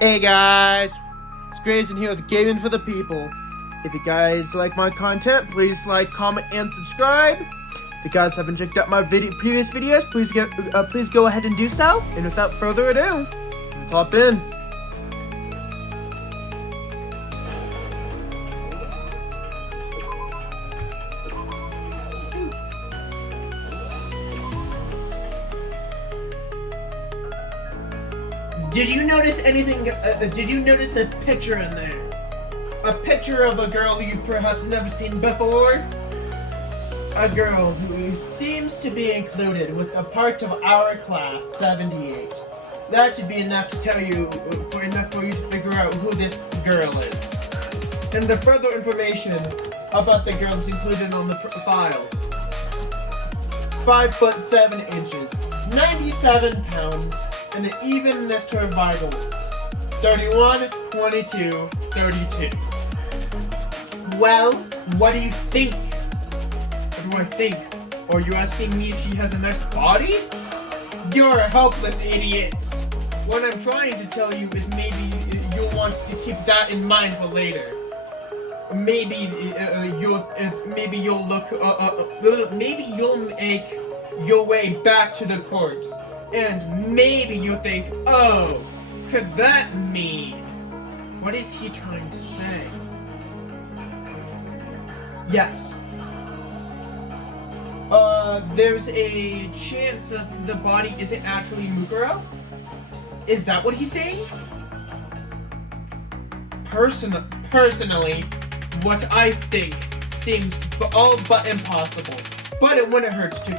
Hey guys, it's Grayson here with Gaming for the People. If you guys like my content, please like, comment, and subscribe. If you guys haven't checked out my previous videos, please go ahead and do so. And without further ado, let's hop in. Did you notice anything? Did you notice the picture in there? A picture of a girl you've perhaps never seen before? A girl who seems to be included with a part of our class, 78. That should be enough to tell you, for you to figure out who this girl is. And the further information about the girl is included on the file. 5'7", 97 pounds. And the evenness to her vitals. 31, 22, 32. Well, what do you think? What do I think? Are you asking me if she has a nice body? You're a helpless idiot. What I'm trying to tell you is maybe you'll want to keep that in mind for later. Maybe you'll make your way back to the corpse. And maybe you think, oh, could that mean? What is he trying to say? Yes. There's a chance that the body isn't actually Mukuro? Is that what he's saying? Personally, what I think seems all but impossible. But it wouldn't hurt to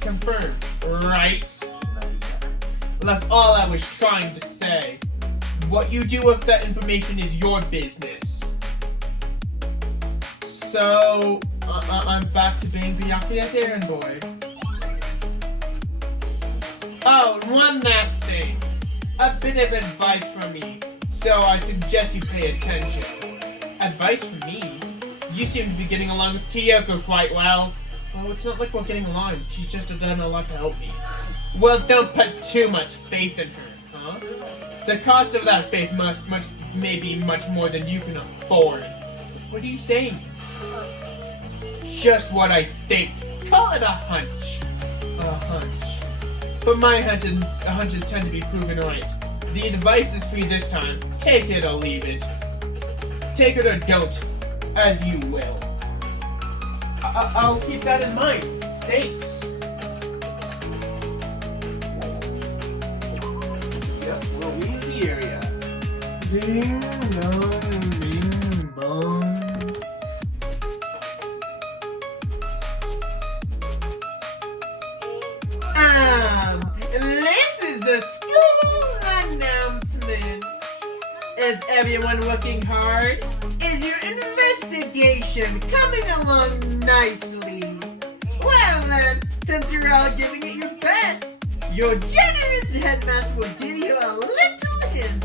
confirm, right? That's all I was trying to say. What you do with that information is your business. So, I'm back to being Byakuya's errand boy. Oh, and one last thing. A bit of advice from me. So I suggest you pay attention. Advice from me? You seem to be getting along with Kyoko quite well. Oh, it's not like we're getting along. She's just done a lot to help me. Well, don't put too much faith in her, huh? The cost of that faith may be much more than you can afford. What are you saying? Just what I think. Call it a hunch. A hunch. But my hunches tend to be proven right. The advice is free this time. Take it or leave it. Take it or don't, as you will. I'll keep that in mind. Thanks. Ding dong, bing bong. This is a school announcement. Is everyone working hard? Is your investigation coming along nicely? Well then, since you're all giving it your best, your generous headmaster will give you a little hint.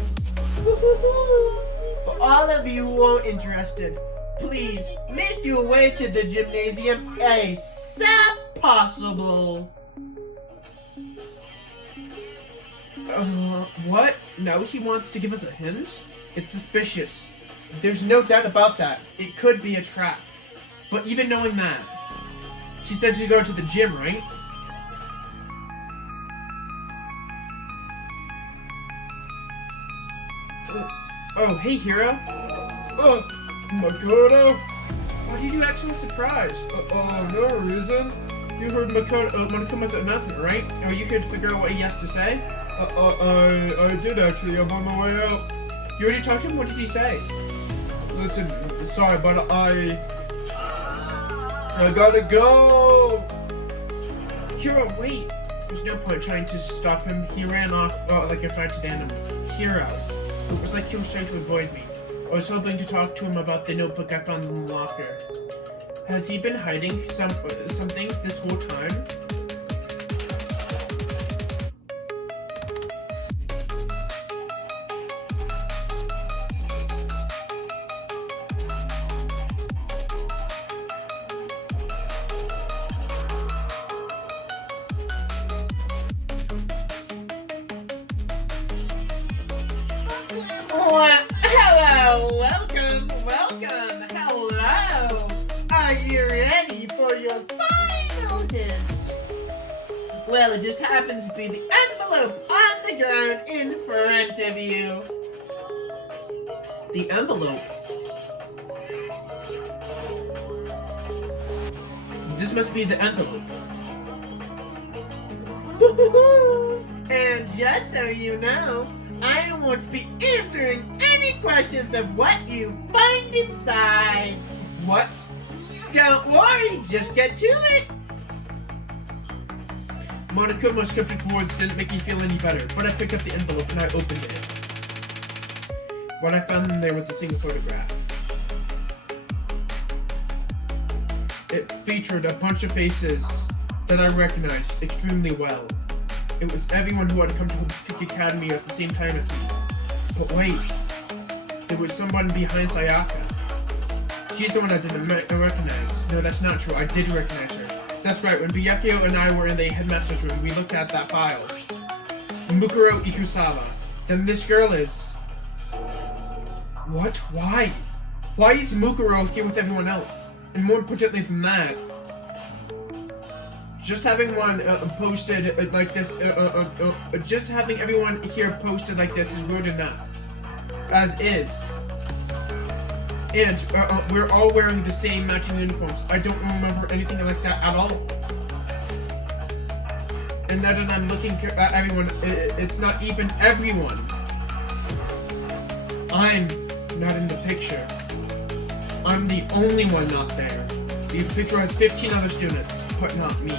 For all of you who are interested, please make your way to the gymnasium ASAP possible. What? Now he wants to give us a hint? It's suspicious. There's no doubt about that. It could be a trap. But even knowing that, she said she'd go to the gym, right? Oh, hey, Hiro. Makoto? Why did you act so surprised? No reason. You heard Monokuma's announcement, right? Are you here to figure out what he has to say? I did actually. I'm on my way out. You already talked to him? What did he say? Listen, sorry, but I gotta go! Hiro, wait! There's no point trying to stop him. He ran off like a frightened animal. Hiro. It was like he was trying to avoid me. I was hoping to talk to him about the notebook I found in the locker. Has he been hiding something this whole time? Hello, welcome, hello. Are you ready for your final hit? Well, it just happens to be the envelope on the ground in front of you. The envelope. This must be the envelope. And just so you know, I won't be answering any questions of what you find inside. What? Don't worry, just get to it. Monokumo's cryptic words didn't make me feel any better, but I picked up the envelope and I opened it. What I found in there was a single photograph. It featured a bunch of faces that I recognized extremely well. It was everyone who had come to Hope's Peak Academy at the same time as me. But wait, there was someone behind Sayaka. She's the one I didn't recognize. No, that's not true. I did recognize her. That's right, when Byakuya and I were in the headmaster's room, we looked at that file. Mukuro Ikusawa. Then this girl is... What? Why? Why is Mukuro here with everyone else? And more importantly than that, just having one posted like this, just having everyone here posted like this is rude enough. As is. And we're all wearing the same matching uniforms. I don't remember anything like that at all. And now that I'm looking at everyone, it's not even everyone. I'm not in the picture. I'm the only one not there. The picture has 15 other students, but not me.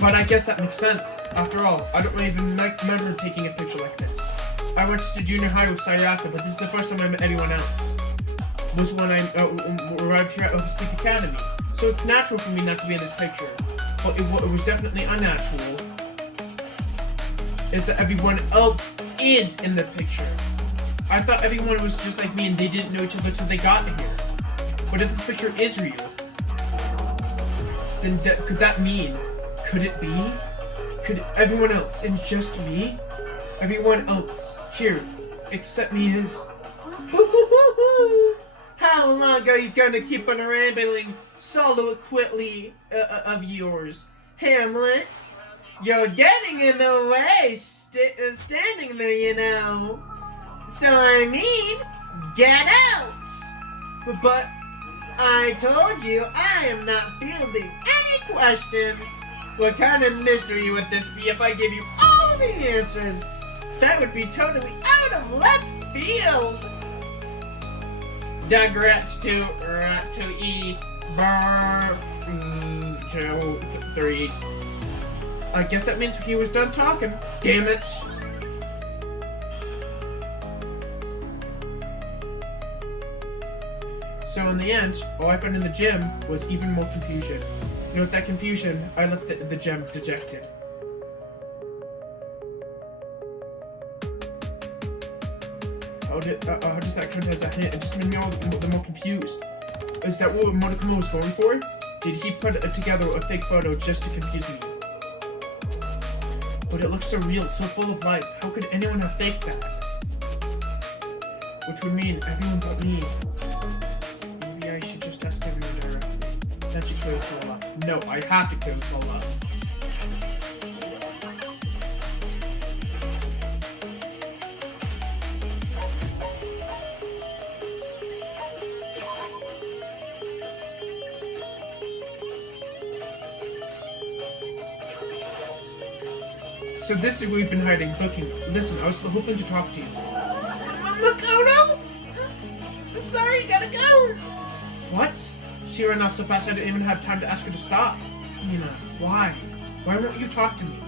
But I guess that makes sense. After all, I don't even remember taking a picture like this. I went to junior high with Sayaka, but this is the first time I met anyone else. Was when I arrived here at Hope's Peak Academy. So it's natural for me not to be in this picture. But it was definitely unnatural is that everyone else is in the picture. I thought everyone was just like me and they didn't know each other till they got here. But if this picture is real, then could that mean, could it be? Could everyone else and just me? Everyone else here, except me is... How long are you gonna keep on rambling soliloquy of yours, Hamlet? You're getting in the way, standing there, you know. So I mean, get out! But I told you I am not fielding any questions. What kind of mystery would this be if I gave you all the answers? That would be totally out of left field. Regrets to eat barf 3. I guess that means he was done talking. Damn it. So in the end, all I found in the gym was even more confusion. And with that confusion, I left the gym dejected. How does that count as a hint? It just made me all the more confused. Is that what Monokumo was going for? Did he put together a fake photo just to confuse me? But it looks so real, so full of life. How could anyone have faked that? Which would mean everyone but me. Maybe I should just ask everyone directly. That should clear this all up. No, I have to clear this all up. So this is what we've been hiding, looking. Listen, I was hoping to talk to you. Makoto? So sorry, gotta go. What? She ran off so fast I didn't even have time to ask her to stop. Mina, why? Why won't you talk to me?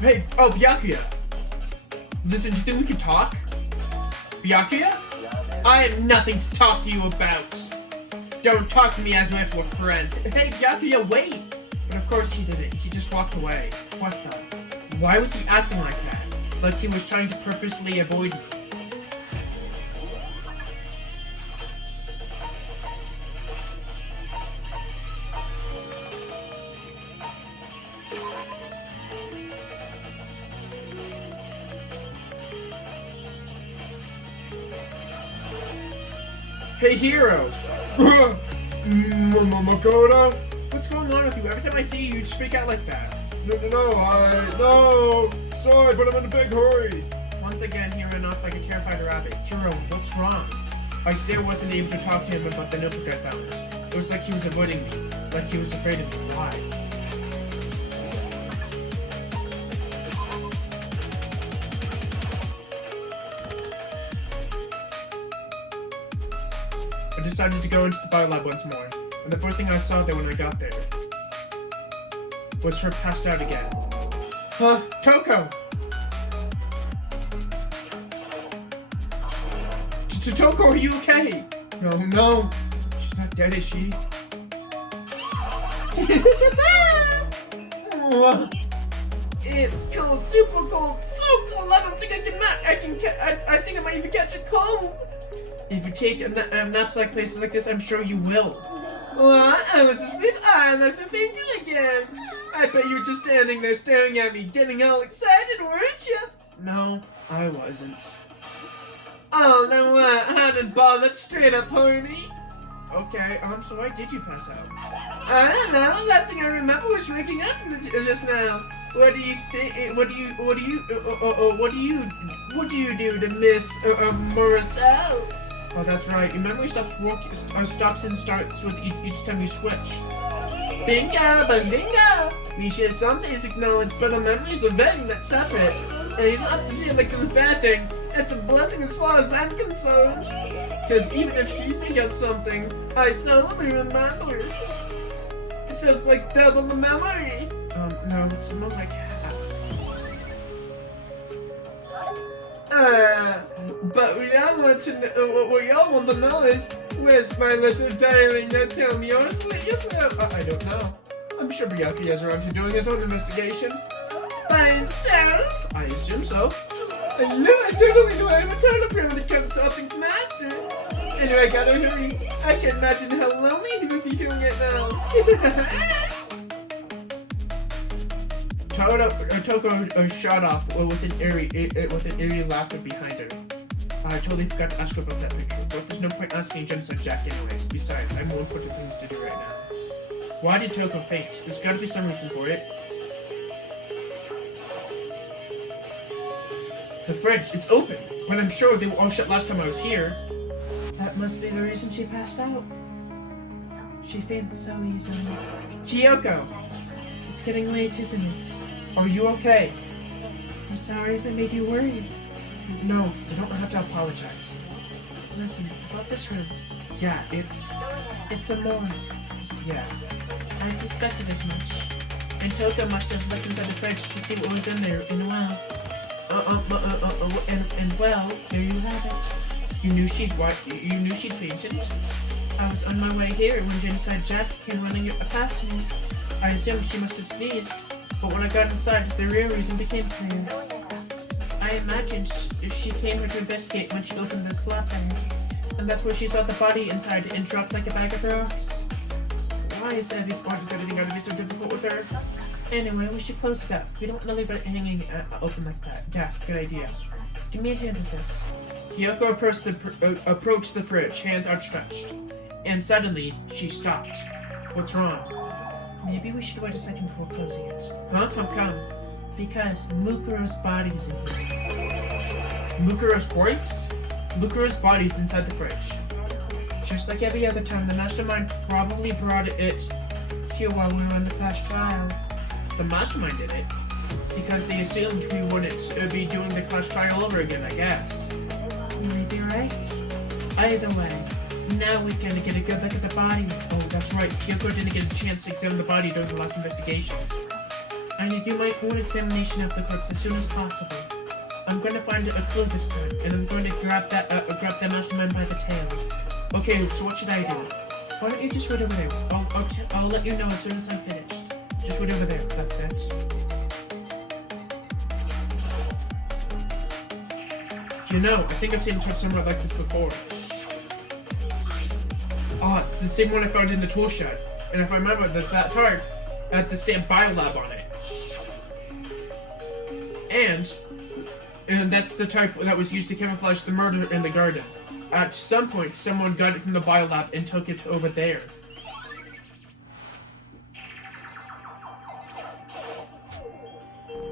Hey, oh, Byakuya. Listen, do you think we can talk? Byakuya? I have nothing to talk to you about. Don't talk to me as if we're friends. Hey, Byakuya, wait. But of course he didn't. He just walked away. What the? Why was he acting like that? Like he was trying to purposely avoid me. Hey, Hero! Makoto? What's going on with you? Every time I see you, you just freak out like that. No! Sorry, but I'm in a big hurry. Once again, he ran off like a terrified rabbit. Hero, what's wrong? I still wasn't able to talk to him about the notebook I found. It was like he was avoiding me. Like he was afraid of me. Why? I decided to go into the biolab once more, and the first thing I saw there when I got there was her passed out again. Huh? Toko! Toko, are you okay? No. She's not dead, is she? It's cold, super cold, so cold. I don't think I think I might even catch a cold. If you take naps like places like this, I'm sure you will. What? I was asleep. I must have fainted again. I bet you were just standing there staring at me, getting all excited, weren't you? No, I wasn't. Oh, then what? How did bothered straight up, horny? Okay, so why did you pass out? I don't know. Last thing I remember was waking up just now. What do you think? What do you do to Miss Morriselle? Oh, that's right. Your memory stops and starts with each time you switch. Bingo, bazinga! We share some basic knowledge, but our memories are very much separate. And you don't have to see it like it's a bad thing. It's a blessing as far as I'm concerned. Because even if she forgets something, I totally remember. So it's like double the memory. No, it's more like half. But what we all want to know is, where's my little darling? Now tell me honestly, I don't know. I'm sure Byakuya is around here doing his own investigation. By himself? I assume so. I totally know I'm a turtle when it comes to something's master. Anyway, I gotta hurry. I can't imagine how lonely he would be feeling right now. Toko shot off with an eerie laughter behind her. I totally forgot to ask her about that picture, but there's no point asking Genocide Jack anyways. Besides, I have more important things to do right now. Why did Toko faint? There's gotta be some reason for it. The fridge, it's open, but I'm sure they were all shut last time I was here. That must be the reason she passed out. She faints so easily. Kyoko! It's getting late, isn't it? Are you okay? I'm sorry if I made you worried. No, you don't have to apologize. Listen, about this room. Yeah, it's a morgue. Yeah, I suspected as much. And Toko must have looked inside the fridge to see what was in there in a while. And well, there you have it. You knew she'd fainted? I was on my way here when Genocide Jack came running past me. I assumed she must have sneezed, but when I got inside, the real reason became clear. I imagined she came here to investigate when she opened the slot bag, and that's where she saw the body inside and dropped like a bag of rocks. Why does everything have to be so difficult with her? Anyway, we should close it up. We don't want to leave it hanging open like that. Yeah, good idea. Give me a hand with this. Kyoko approached the fridge, hands outstretched. And suddenly, she stopped. What's wrong? Maybe we should wait a second before closing it. Huh? How come? Because Mukuro's body's in here. Mukuro's corpse? Mukuro's body's inside the fridge. Just like every other time, the mastermind probably brought it here while we were on the class trial. The mastermind did it because they assumed we wouldn't be doing the class trial over again, I guess. You may be right. Either way, now we're gonna get a good look at the body. Oh, that's right. Kyoko didn't get a chance to examine the body during the last investigation. I need to do my own examination of the corpse as soon as possible. I'm going to find a clue this time, and I'm going to grab that mastermind by the tail. Okay, so what should I do? Why don't you just wait over there? I'll let you know as soon as I'm finished. Just wait over there. That's it. You know, I think I've seen a torch somewhere like this before. Oh, it's the same one I found in the tool shed. And if I remember, that tarp had the stamp Biolab on it. And that's the type that was used to camouflage the murder in the garden. At some point, someone got it from the Biolab and took it over there.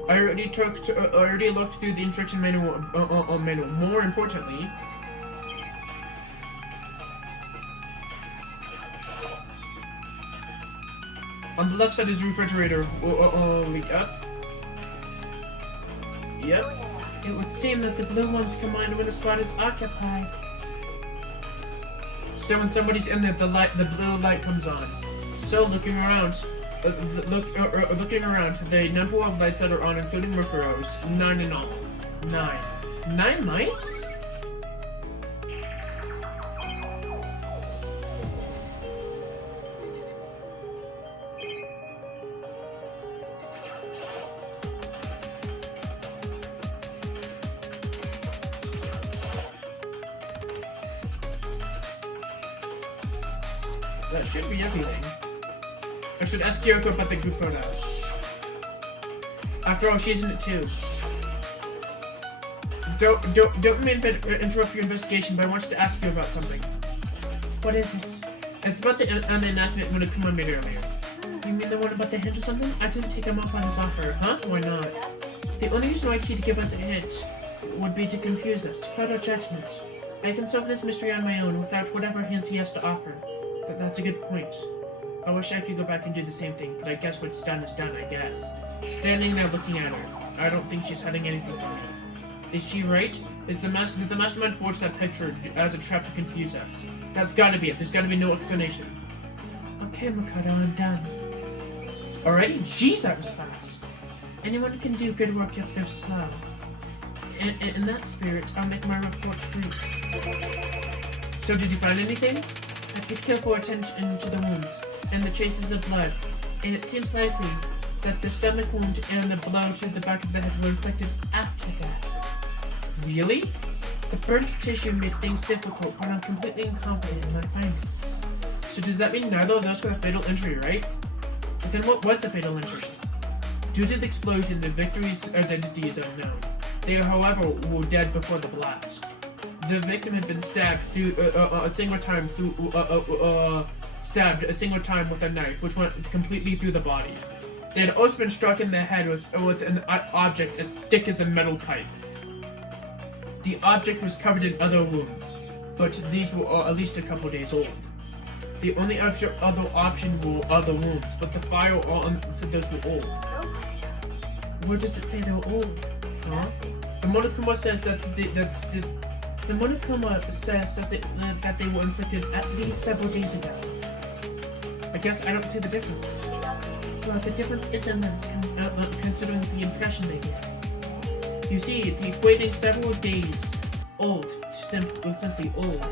I already looked through the instruction manual. More importantly, on the left side is the refrigerator. Yep. It would seem that the blue ones combined when the slot is occupied. So when somebody's in there, the blue light comes on. So looking around, the number of lights that are on, including Mukuro's, 9 in all. 9. 9 lights? That should be everything. I should ask Kyoko about the group photo. After all, she's in it too. Don't mean to interrupt your investigation, but I wanted to ask you about something. What is it? It's about the announcement when Monokuma made earlier. You mean the one about the hint or something? I didn't take him up on his offer. Huh? Why not? The only reason why he'd give us a hint would be to confuse us, to cloud our judgment. I can solve this mystery on my own without whatever hints he has to offer. But that's a good point. I wish I could go back and do the same thing, but I guess what's done is done, I guess. Standing there looking at her, I don't think she's hiding anything from me. Is she right? Did the mastermind forge that picture as a trap to confuse us? That's gotta be it. There's gotta be no explanation. Okay, Makoto, I'm done. Alrighty? Jeez, that was fast. Anyone can do good work if they're slow. In that spirit, I'll make my report brief. So did you find anything? I paid careful attention to the wounds and the traces of blood, and it seems likely that the stomach wound and the blow to the back of the head were inflicted after death. Really? The burnt tissue made things difficult, but I'm completely incompetent in my findings. So does that mean neither of those were a fatal injury, right? But then what was the fatal injury? Due to the explosion, the victim's identity is unknown. They, however, were dead before the blast. The victim had been stabbed a single time with a knife, which went completely through the body. They had also been struck in the head with an object as thick as a metal pipe. The object was covered in other wounds, but these were at least a couple days old. The only other option were other wounds, but the file said those were old. Where does it say they were old? Huh? The Monokuma says that the Monokuma says that they were inflicted at least several days ago. I guess I don't see the difference. Well, the difference is immense considering the impression they give. You see, the equating several days old to simply old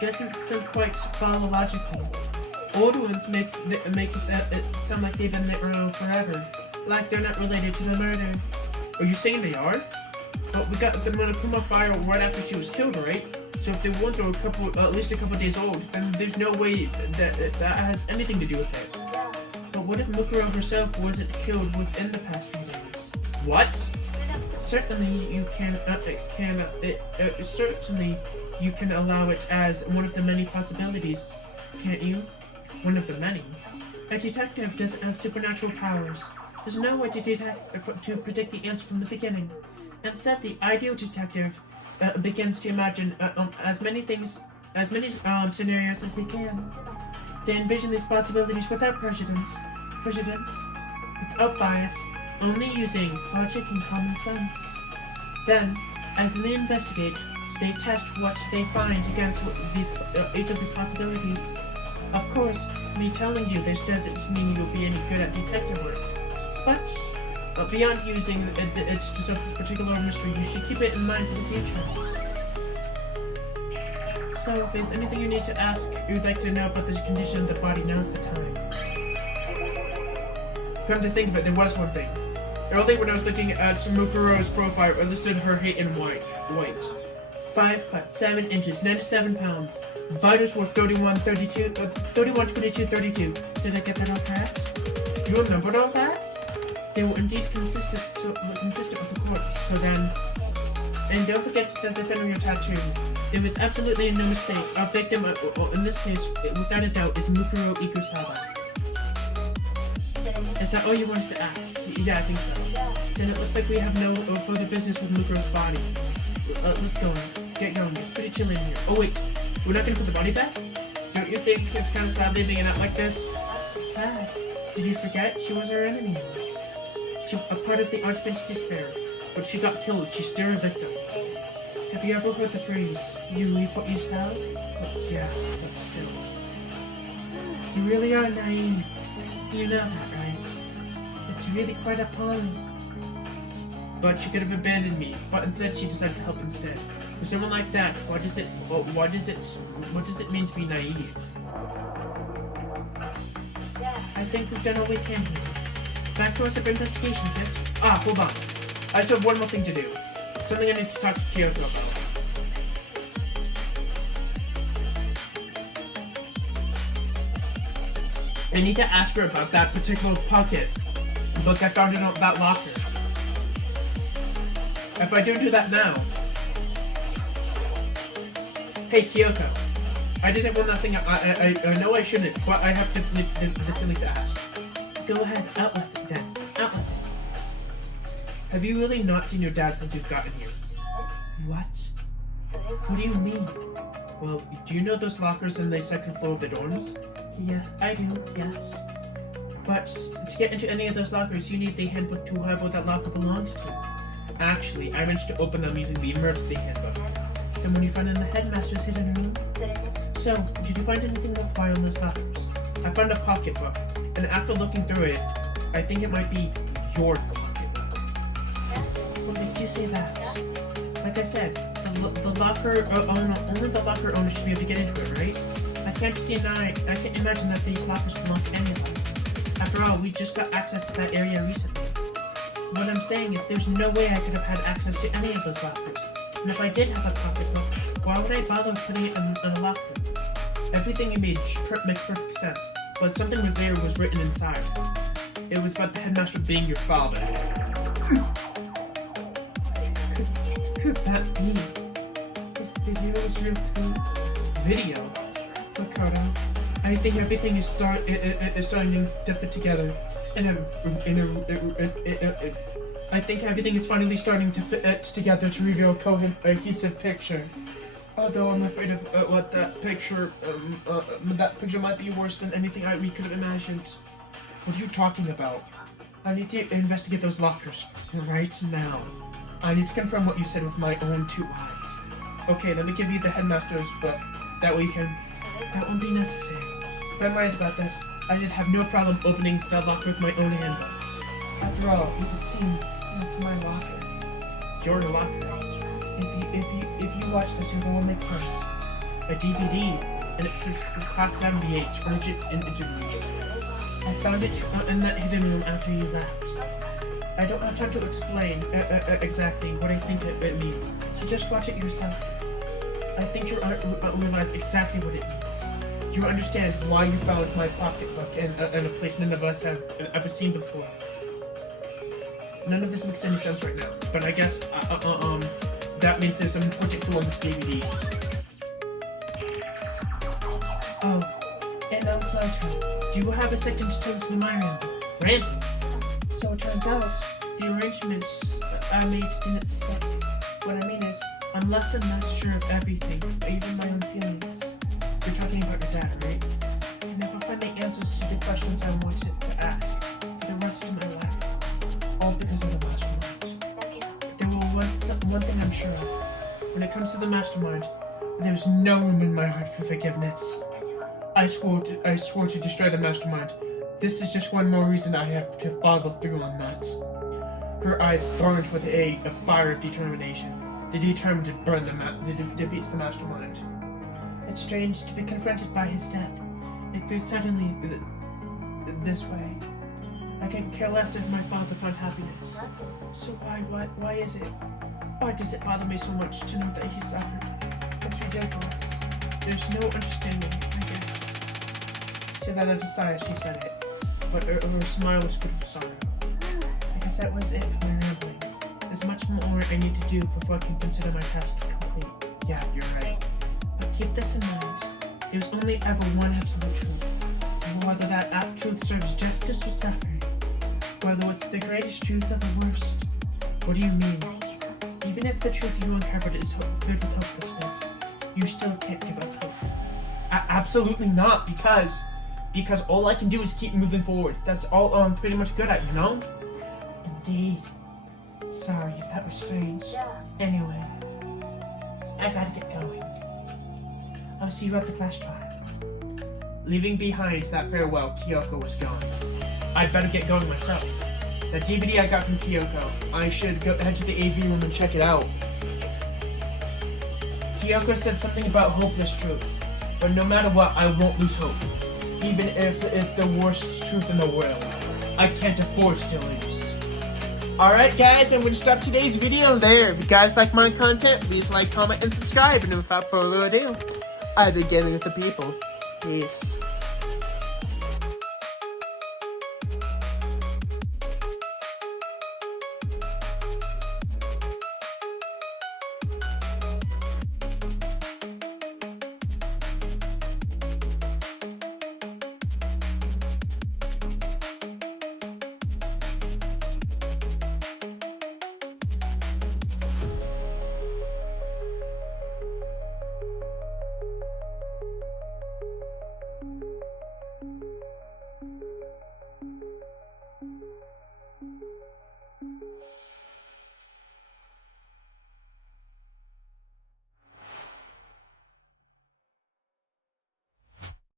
doesn't seem quite biological. Old ones make it sound like they've been there forever, like they're not related to the murder. Are you saying they are? But we got the Monokuma fire right after she was killed, right? So if the wounds are at least a couple days old, then there's no way that has anything to do with it. But what if Mukuro herself wasn't killed within the past few days? What? Certainly you can allow it as one of the many possibilities, can't you? One of the many. A detective doesn't have supernatural powers. There's no way to predict the answer from the beginning. Instead, the ideal detective begins to imagine as many scenarios as they can. They envision these possibilities without prejudice, without bias, only using logic and common sense. Then, as they investigate, they test what they find against each of these possibilities. Of course, me telling you this doesn't mean you'll be any good at detective work, but beyond using it to solve this particular mystery, you should keep it in mind for the future. So, if there's anything you need to ask, you'd like to know about the condition of the body, now's the time. Come to think of it, there was one thing. Earlier when I was looking at Mukuro's profile, it listed her height in white. 5 foot 7 inches, 97 pounds. Vitals were 31, 22, 31, 22, 32. Did I get that all correct? You remembered all that? They were indeed consistent with the corpse. So then, and don't forget the defender of your tattoo. There was absolutely no mistake. Our victim, in this case, without a doubt, is Mukuro Ikusawa. Is that all you wanted to ask? Yeah, I think so. Then it looks like we have no further business with Mukuro's body. Let's go. Get going. It's pretty chilly in here. Oh wait, we're not gonna put the body back? Don't you think it's kind of sad leaving it out like this? It's sad. Did you forget? She was our enemy once. She was a part of the Archbishop's despair. But she got killed. She's still a victim. Have you ever heard the phrase, you reap what you sow? Well, yeah, but still. You really are naive. You know that, right? It's really quite appalling. But she could have abandoned me, but instead she decided to help instead. For someone like that, what does it mean to be naive? I think we've done all we can here. Back to us at investigations, yes? Ah, hold on. I still have one more thing to do. Something I need to talk to Kyoto about. I need to ask her about that particular pocket book I found in that locker. If I don't do that now... Hey, Kyoko. I did have one last thing. I know I shouldn't, but I have the feeling to ask. Go ahead, out with it then. Out with it. Have you really not seen your dad since you've gotten here? What? What do you mean? Well, do you know those lockers in the second floor of the dorms? Yeah, I do, yes. But to get into any of those lockers, you need the handbook to whoever that locker belongs to. Actually, I managed to open them using the emergency handbook. Then when you find in the headmaster's hidden room? So, did you find anything worthwhile in those lockers? I found a pocketbook, and after looking through it, I think it might be your pocketbook. What makes you say that? Like I said, the locker owner, only the locker owner should be able to get into it, right? I can't imagine that these lockers belong to any of us. After all, we just got access to that area recently. What I'm saying is there's no way I could have had access to any of those lockers. And if I did have a pocketbook, why would I bother putting it in a locker? Everything you made makes perfect sense, but something there was written inside. It was about the headmaster being your father. Could that be? The video is real too. Video? Ricardo, I think everything is starting to fit together. I think everything is finally starting to fit together to reveal a cohesive picture. Although I'm afraid of what that picture might be worse than anything we could have imagined. What are you talking about? I need to investigate those lockers right now. I need to confirm what you said with my own 2 eyes. Okay, let me give you the headmaster's book. That way you can... That won't be necessary. If I'm right about this, I should have no problem opening the locker with my own handbook. After all, it would seem that's my locker. Your locker. If you watch this, it will make sense. A DVD, and it says Class 78 Urgent Interviews. I found it in that hidden room after you left. I don't have time to explain exactly what I think it means, so just watch it yourself. I think you'll realize exactly what it means. You'll understand why you found my pocketbook in a place none of us have ever seen before. None of this makes any sense right now, but I guess that means there's some important clue on this DVD. Oh, and now it's my turn. Do you have a second to listen to my ramble? Ramble? So it turns out, the arrangements I made didn't stick. What I mean is, I'm less and less sure of everything, even my own feelings. You're talking about your dad, right? I can never find the answers to the questions I wanted to ask for the rest of my life. All because of the mastermind. But there will one thing I'm sure of. When it comes to the mastermind, there's no room in my heart for forgiveness. I swore to destroy the mastermind. This is just one more reason I have to follow through on that. Her eyes burned with a fire of determination. They determined to burn defeat the mastermind. It's strange to be confronted by his death. It feels suddenly this way. I can care less if my father found happiness. That's it. So why is it? Why does it bother me so much to know that he suffered? It's ridiculous. There's no understanding, I guess. She let out a sigh as she said it, but her smile was full of sorrow. I guess that was it for my rambling. There's much more I need to do before I can consider my task complete. Yeah, you're right. But keep this in mind. There's only ever one absolute truth. And whether that truth serves justice or suffering, whether it's the greatest truth or the worst. What do you mean? Even if the truth you uncovered is filled with hopelessness, you still can't give up hope. Absolutely not, because all I can do is keep moving forward. That's all I'm pretty much good at, you know? Indeed. Sorry if that was strange. Yeah. Anyway, I gotta get going. I'll see you at the class trial. Leaving behind that farewell, Kyoko was gone. I'd better get going myself. That DVD I got from Kyoko, I should head to the AV room and check it out. Kyoko said something about hopeless truth, but no matter what, I won't lose hope. Even if it's the worst truth in the world, I can't afford to lose. Alright guys, I'm going to stop today's video there. If you guys like my content, please like, comment, and subscribe. And without further ado, I've been gaming with the people. Peace.